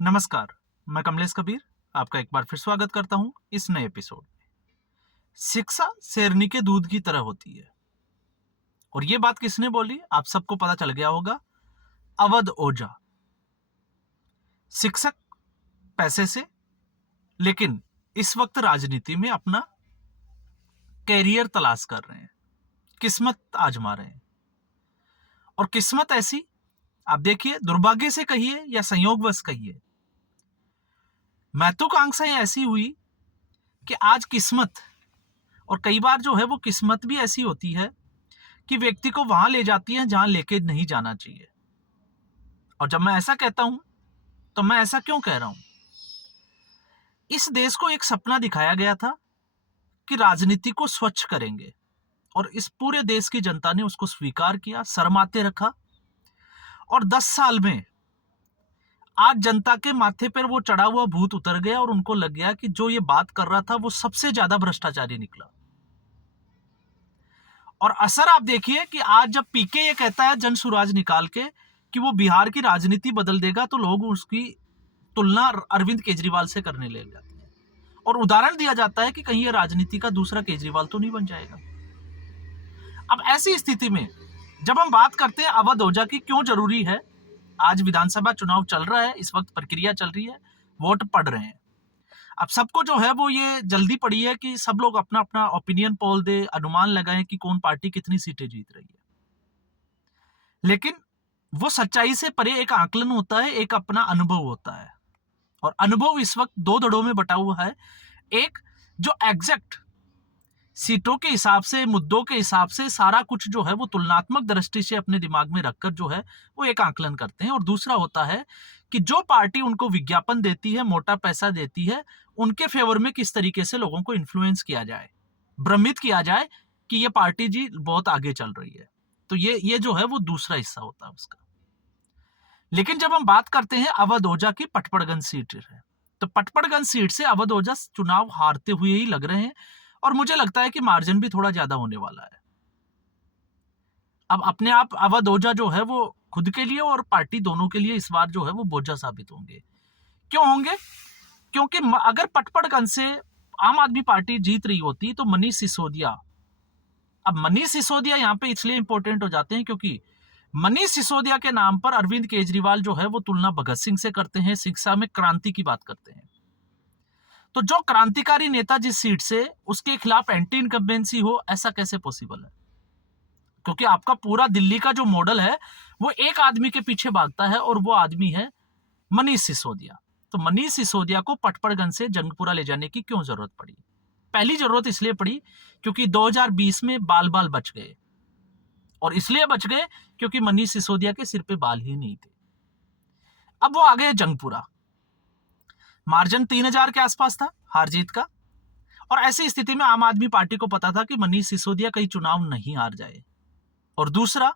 नमस्कार, मैं कमलेश कबीर आपका एक बार फिर स्वागत करता हूं इस नए एपिसोड में। शिक्षा शेरनी के दूध की तरह होती है और ये बात किसने बोली आप सबको पता चल गया होगा। अवध ओझा। शिक्षक पैसे से, लेकिन इस वक्त राजनीति में अपना कैरियर तलाश कर रहे हैं, किस्मत आजमा रहे हैं। और किस्मत ऐसी, आप देखिए, दुर्भाग्य से कहिए या संयोगवश कहिए, महत्वाकांक्षाएं ऐसी हुई कि आज किस्मत, और कई बार जो है वो किस्मत भी ऐसी होती है कि व्यक्ति को वहां ले जाती है जहां लेके नहीं जाना चाहिए। और जब मैं ऐसा कहता हूं तो मैं ऐसा क्यों कह रहा हूं? इस देश को एक सपना दिखाया गया था कि राजनीति को स्वच्छ करेंगे, और इस पूरे देश की जनता ने उसको स्वीकार किया, शर्माते रखा। और 10 साल में आज जनता के माथे पर वो चढ़ा हुआ भूत उतर गया और उनको लग गया कि जो ये बात कर रहा था वो सबसे ज्यादा भ्रष्टाचारी निकला। और असर आप देखिए कि आज जब पीके ये कहता है जन सुराज निकाल के कि वो बिहार की राजनीति बदल देगा, तो लोग उसकी तुलना अरविंद केजरीवाल से करने लग जाते हैं और उदाहरण दिया जाता है कि कहीं ये राजनीति का दूसरा केजरीवाल तो नहीं बन जाएगा। अब ऐसी स्थिति में जब हम बात करते हैं अवध ओझा की क्यों जरूरी है, आज विधानसभा चुनाव चल रहा है, इस वक्त प्रक्रिया चल रही है, वोट पड़ रहे हैं। अब सबको जो है वो ये जल्दी पड़ी है कि सब लोग अपना अपना ओपिनियन पोल दे, अनुमान लगाएं कि कौन पार्टी कितनी सीटें जीत रही है। लेकिन वो सच्चाई से परे एक आकलन होता है, एक अपना अनुभव होता है। और अनुभव इस वक्त दो धड़ों में बटा हुआ है। एक जो एग्जैक्ट सीटों के हिसाब से, मुद्दों के हिसाब से सारा कुछ जो है वो तुलनात्मक दृष्टि से अपने दिमाग में रखकर जो है वो एक आकलन करते हैं। और दूसरा होता है कि जो पार्टी उनको विज्ञापन देती है, मोटा पैसा देती है, उनके फेवर में किस तरीके से लोगों को इन्फ्लुएंस किया जाए, भ्रमित किया जाए कि ये पार्टी जी बहुत आगे चल रही है। तो ये जो है वो दूसरा हिस्सा होता है उसका। लेकिन जब हम बात करते हैं अवध ओझा की पटपड़गंज सीट है, तो पटपड़गंज सीट से अवध ओझा चुनाव हारते हुए ही लग रहे हैं और मुझे लगता है कि मार्जिन भी थोड़ा ज्यादा होने वाला है। अब अपने आप अवध ओझा जो है वो खुद के लिए और पार्टी दोनों के लिए इस बार जो है वो बोझा साबित होंगे। क्यों होंगे? क्योंकि अगर पटपड़गंज से आम आदमी पार्टी जीत रही होती तो मनीष सिसोदिया, अब मनीष सिसोदिया यहाँ पे इसलिए इंपॉर्टेंट हो जाते हैं क्योंकि मनीष सिसोदिया के नाम पर अरविंद केजरीवाल जो है वो तुलना भगत सिंह से करते हैं, शिक्षा में क्रांति की बात करते हैं। तो जो क्रांतिकारी नेता जिस सीट से, उसके खिलाफ एंटी इनकम्बेंसी हो, ऐसा कैसे पॉसिबल है? क्योंकि आपका पूरा दिल्ली का जो मॉडल है वो एक आदमी के पीछे भागता है और वो आदमी है मनीष सिसोदिया। तो मनीष सिसोदिया को पटपड़गंज से जंगपुरा ले जाने की क्यों जरूरत पड़ी? पहली जरूरत इसलिए पड़ी क्योंकि 2020 में बाल बाल बच गए, और इसलिए बच गए क्योंकि मनीष सिसोदिया के सिर पे बाल ही नहीं थे। अब वो आ गए जंगपुरा, मार्जिन 3000 के आसपास था हार जीत का, और ऐसी स्थिति में आम आदमी पार्टी को पता था कि मनीष सिसोदिया कहीं चुनाव नहीं हार जाए। और दूसरा,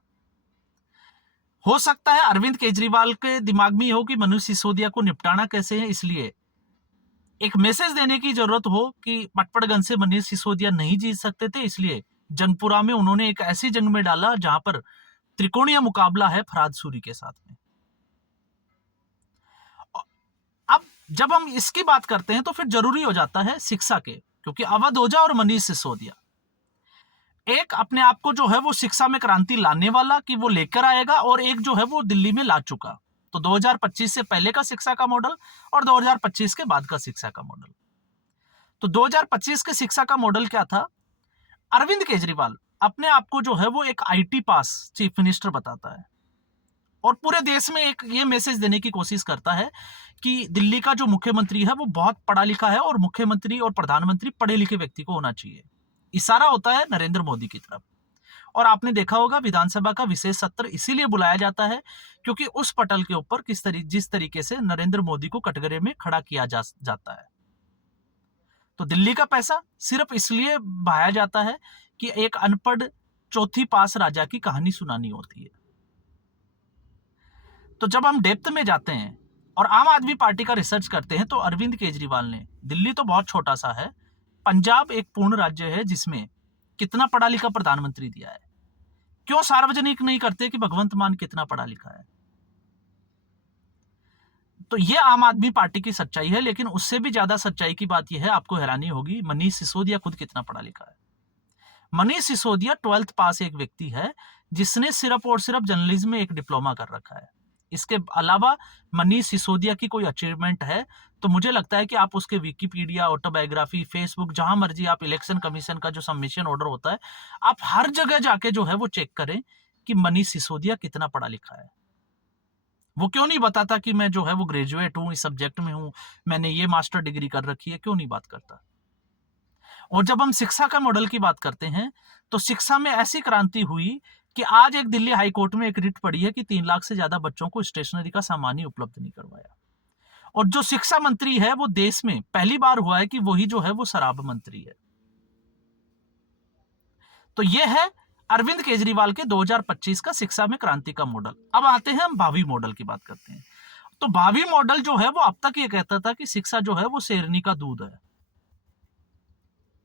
हो सकता है अरविंद केजरीवाल के दिमाग में हो कि मनीष सिसोदिया को निपटाना कैसे है, इसलिए एक मैसेज देने की जरूरत हो कि पटपड़गंज से मनीष सिसोदिया नहीं जीत सकते थे, इसलिए जंगपुरा में उन्होंने एक ऐसी जंग में डाला जहां पर त्रिकोणीय मुकाबला है फरहाद सूरी के साथ में। अब जब हम इसकी बात करते हैं तो फिर जरूरी हो जाता है शिक्षा के, क्योंकि अवध ओझा और मनीष सिसोदिया एक अपने आप को जो है वो शिक्षा में क्रांति लाने वाला कि वो लेकर आएगा, और एक जो है वो दिल्ली में ला चुका। तो 2025 से पहले का शिक्षा का मॉडल और 2025 के बाद का शिक्षा का मॉडल। तो 2025 के शिक्षा का मॉडल क्या था? अरविंद केजरीवाल अपने आप को जो है वो एक आईटी पास चीफ मिनिस्टर बताता है और पूरे देश में एक ये मैसेज देने की कोशिश करता है कि दिल्ली का जो मुख्यमंत्री है वो बहुत पढ़ा लिखा है और मुख्यमंत्री और प्रधानमंत्री पढ़े लिखे व्यक्ति को होना चाहिए। इशारा होता है नरेंद्र मोदी की तरफ। और आपने देखा होगा विधानसभा का विशेष सत्र इसीलिए बुलाया जाता है क्योंकि उस पटल के ऊपर जिस तरीके से नरेंद्र मोदी को कटघरे में खड़ा किया जाता है। तो दिल्ली का पैसा सिर्फ इसलिए बहाया जाता है कि एक अनपढ़ चौथी पास राजा की कहानी सुनानी होती है। तो जब हम डेप्थ में जाते हैं और आम आदमी पार्टी का रिसर्च करते हैं तो अरविंद केजरीवाल ने, दिल्ली तो बहुत छोटा सा है, पंजाब एक पूर्ण राज्य है जिसमें कितना पढ़ा लिखा प्रधानमंत्री दिया है। क्यों सार्वजनिक नहीं करते कि भगवंत मान कितना पढ़ा लिखा है? तो ये आम आदमी पार्टी की सच्चाई है। लेकिन उससे भी ज्यादा सच्चाई की बात यह है, आपको हैरानी होगी, मनीष सिसोदिया खुद कितना पढ़ा लिखा है। मनीष सिसोदिया 12th पास एक व्यक्ति है जिसने सिर्फ और सिर्फ जर्नलिज्म में एक डिप्लोमा कर रखा है। इसके अलावा मनीष सिसोदिया की कोई अचीवमेंट है तो मुझे लगता है कि आप उसके विकिपीडिया, ऑटोबायोग्राफी, फेसबुक, जहां मर्जी आप इलेक्शन कमीशन का जो सबमिशन ऑर्डर होता है, आप हर जगह जाके जो है वो चेक करें कि मनीष सिसोदिया कितना पढ़ा लिखा है। वो क्यों नहीं बताता कि मैं जो है वो ग्रेजुएट हूं, इस सब्जेक्ट में हूं, मैंने ये मास्टर डिग्री कर रखी है, क्यों नहीं बात करता। और जब हम शिक्षा का मॉडल की बात करते हैं तो शिक्षा में ऐसी क्रांति हुई कि आज एक दिल्ली हाई कोर्ट में एक रिट पड़ी है कि 3 लाख से ज्यादा बच्चों को स्टेशनरी का सामान ही उपलब्ध नहीं करवाया। और जो शिक्षा मंत्री है वो देश में पहली बार हुआ है कि वही जो है वो शराब मंत्री है। तो ये है अरविंद केजरीवाल के 2025 का शिक्षा में क्रांति का मॉडल। अब आते हैं हम भावी मॉडल की बात करते हैं। तो भावी मॉडल जो है वो अब तक ये कहता था कि शिक्षा जो है वो शेरनी का दूध है,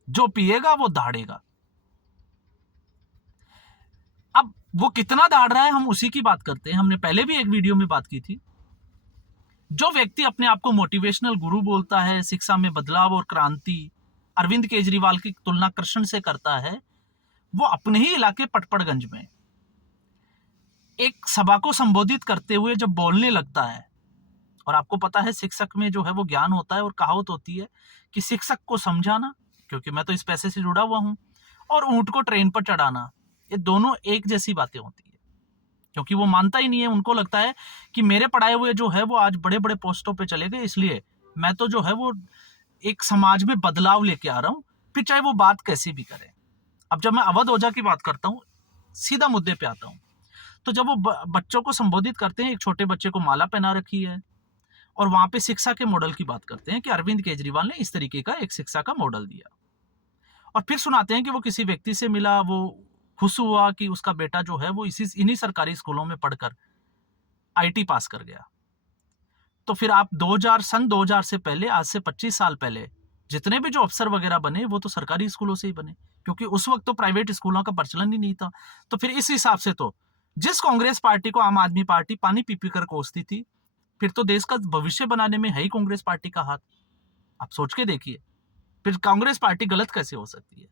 जो पिएगा वो दहाड़ेगा। अब वो कितना दाढ़ रहा है हम उसी की बात करते हैं। हमने पहले भी एक वीडियो में बात की थी। जो व्यक्ति अपने आप को मोटिवेशनल गुरु बोलता है, शिक्षा में बदलाव और क्रांति अरविंद केजरीवाल की तुलना कृष्ण से करता है, वो अपने ही इलाके पटपड़गंज में एक सभा को संबोधित करते हुए जब बोलने लगता है, और आपको पता है शिक्षक में जो है वो ज्ञान होता है और कहावत होती है कि शिक्षक को समझाना, क्योंकि मैं तो इस पैसे से जुड़ा हुआ हूं, और ऊंट को ट्रेन पर चढ़ाना, ये दोनों एक जैसी बातें होती है। क्योंकि वो मानता ही नहीं है, उनको लगता है कि मेरे पढ़ाए हुए जो है वो आज बड़े बड़े पोस्टों पे चले गए, इसलिए मैं तो जो है वो एक समाज में बदलाव लेके आ रहा हूं, फिर चाहे वो बात कैसी भी करे। अब जब मैं अवध ओझा की बात करता हूं, सीधा मुद्दे पे आता हूं, तो जब वो बच्चों को संबोधित करते हैं, एक छोटे बच्चे को माला पहना रखी है, और वहां पे शिक्षा के मॉडल की बात करते हैं कि अरविंद केजरीवाल ने इस तरीके का एक शिक्षा का मॉडल दिया, और फिर सुनाते हैं कि वो किसी व्यक्ति से मिला, वो खुश हुआ कि उसका बेटा जो है वो इन्हीं सरकारी स्कूलों में पढ़कर आईटी पास कर गया। तो फिर आप 2000 से पहले, आज से 25 साल पहले जितने भी जो अफसर वगैरह बने वो तो सरकारी स्कूलों से ही बने, क्योंकि उस वक्त तो प्राइवेट स्कूलों का प्रचलन ही नहीं था। तो फिर इस हिसाब से तो जिस कांग्रेस पार्टी को आम आदमी पार्टी पानी पी पी कर कोसती थी, फिर तो देश का भविष्य बनाने में है ही कांग्रेस पार्टी का हाथ। आप सोच के देखिए, फिर कांग्रेस पार्टी गलत कैसे हो सकती है।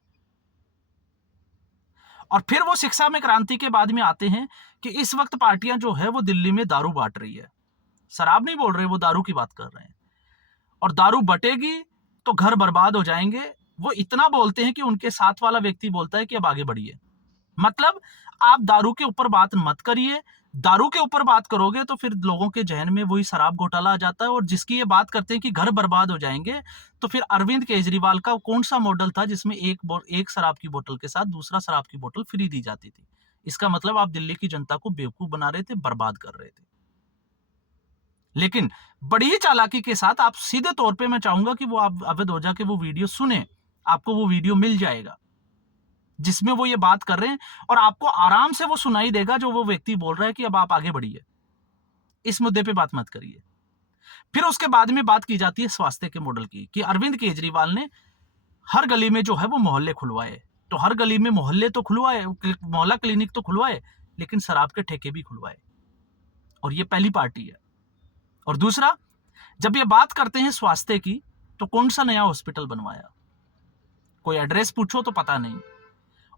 और फिर वो शिक्षा में क्रांति के बाद में आते हैं कि इस वक्त पार्टियां जो है वो दिल्ली में दारू बांट रही है। शराब नहीं बोल रहे, वो दारू की बात कर रहे हैं। और दारू बटेगी तो घर बर्बाद हो जाएंगे। वो इतना बोलते हैं कि उनके साथ वाला व्यक्ति बोलता है कि अब आगे बढ़िए। मतलब आप दारू के ऊपर बात मत करिए, दारू के ऊपर बात करोगे तो फिर लोगों के जहन में वही शराब घोटाला आ जाता है। और जिसकी ये बात करते हैं कि घर बर्बाद हो जाएंगे, तो फिर अरविंद केजरीवाल का कौन सा मॉडल था जिसमें एक शराब की बोतल के साथ दूसरा शराब की बोतल फ्री दी जाती थी। इसका मतलब आप दिल्ली की जनता को बेवकूफ बना रहे थे, बर्बाद कर रहे थे। लेकिन बड़ी ही चालाकी के साथ आप सीधे तौर पे, मैं चाहूंगा कि वो आप अवध ओझा के वो वीडियो सुने, आपको वो वीडियो मिल जाएगा जिसमें वो ये बात कर रहे हैं, और आपको आराम से वो सुनाई देगा जो वो व्यक्ति बोल रहा है कि अब आप आगे बढ़िए, इस मुद्दे पे बात मत करिए। फिर उसके बाद में बात की जाती है स्वास्थ्य के मॉडल की, कि अरविंद केजरीवाल ने हर गली में जो है वो मोहल्ले खुलवाए। तो हर गली में मोहल्ले तो खुलवाए, मोहल्ला क्लिनिक तो खुलवाए, लेकिन शराब के ठेके भी खुलवाए, और ये पहली पार्टी है। और दूसरा, जब ये बात करते हैं स्वास्थ्य की, तो कौन सा नया हॉस्पिटल बनवाया, कोई एड्रेस पूछो तो पता नहीं।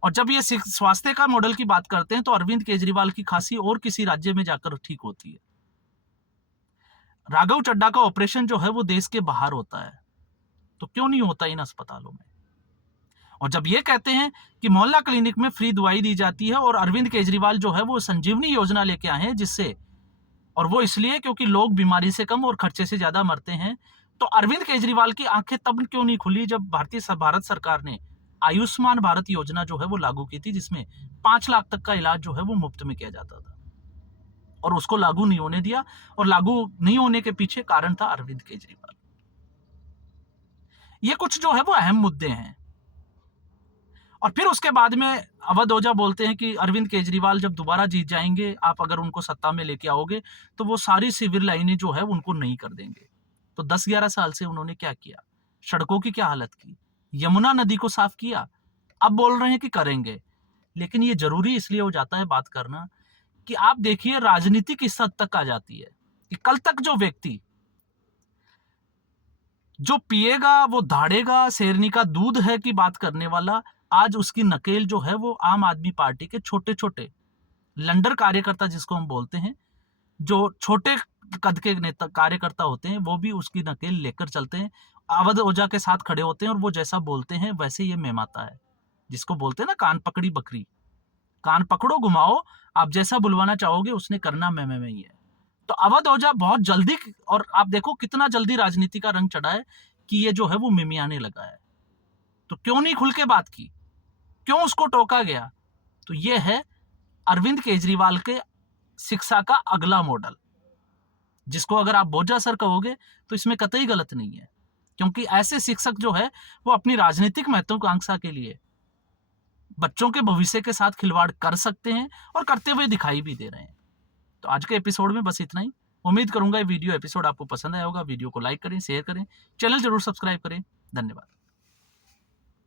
और जब ये स्वास्थ्य का मॉडल की बात करते हैं तो अरविंद केजरीवाल की खांसी और किसी राज्य में जाकर ठीक होती है। राघव चड्ढा का ऑपरेशन जो है वो देश के बाहर होता है, तो क्यों नहीं होता इन अस्पतालों में। और जब ये कहते हैं कि मोहल्ला क्लिनिक में फ्री दवाई दी जाती है, और अरविंद केजरीवाल जो है वो संजीवनी योजना लेके आए हैं, जिससे, और वो इसलिए क्योंकि लोग बीमारी से कम और खर्चे से ज्यादा मरते हैं। तो अरविंद केजरीवाल की आंखें तब क्यों नहीं खुली जब भारत सरकार ने आयुष्मान भारत योजना जो है वो लागू की थी, जिसमें 5 लाख तक का इलाज जो है वो मुफ्त में किया जाता था, और उसको लागू नहीं होने दिया। और लागू नहीं होने के पीछे कारण था अरविंद केजरीवाल। ये कुछ जो है वो अहम मुद्दे हैं। और फिर उसके बाद में अवध ओझा बोलते हैं कि अरविंद केजरीवाल जब दोबारा जीत जाएंगे, आप अगर उनको सत्ता में लेके आओगे, तो वो सारी सिविल लाइनें जो है उनको नहीं कर देंगे। तो 10-11 साल से उन्होंने क्या किया, सड़कों की क्या हालत की, यमुना नदी को साफ किया। अब बोल रहे हैं कि करेंगे, लेकिन ये जरूरी इसलिए हो जाता है बात करना कि आप देखिए राजनीति किस हद तक आ जाती है कि कल तक जो व्यक्ति जो पिएगा वो धाड़ेगा, शेरनी का दूध है की बात करने वाला, आज उसकी नकेल जो है वो आम आदमी पार्टी के छोटे छोटे लंडर कार्यकर्ता जिसको हम बोलते हैं, जो छोटे कद के नेता कार्यकर्ता होते हैं, वो भी उसकी नकेल लेकर चलते हैं, अवध ओझा के साथ खड़े होते हैं और वो जैसा बोलते हैं वैसे ये मेमाता है। जिसको बोलते हैं ना कान पकड़ी बकरी, कान पकड़ो घुमाओ, आप जैसा बुलवाना चाहोगे उसने करना में ही है। तो अवध ओझा बहुत जल्दी, और आप देखो कितना जल्दी राजनीति का रंग चढ़ा है कि ये जो है वो मिमियाने लगा है। तो क्यों नहीं खुल के बात की, क्यों उसको टोका गया? तो ये है अरविंद केजरीवाल के शिक्षा का अगला मॉडल, जिसको अगर आप बोझा सर कहोगे तो इसमें कतई गलत नहीं है, क्योंकि ऐसे शिक्षक जो है वो अपनी राजनीतिक महत्वाकांक्षा के लिए बच्चों के भविष्य के साथ खिलवाड़ कर सकते हैं और करते हुए दिखाई भी दे रहे हैं। तो आज के एपिसोड में बस इतना ही। उम्मीद करूंगा ये वीडियो एपिसोड आपको पसंद आया होगा। वीडियो को लाइक करें, शेयर करें, चैनल जरूर सब्सक्राइब करें। धन्यवाद।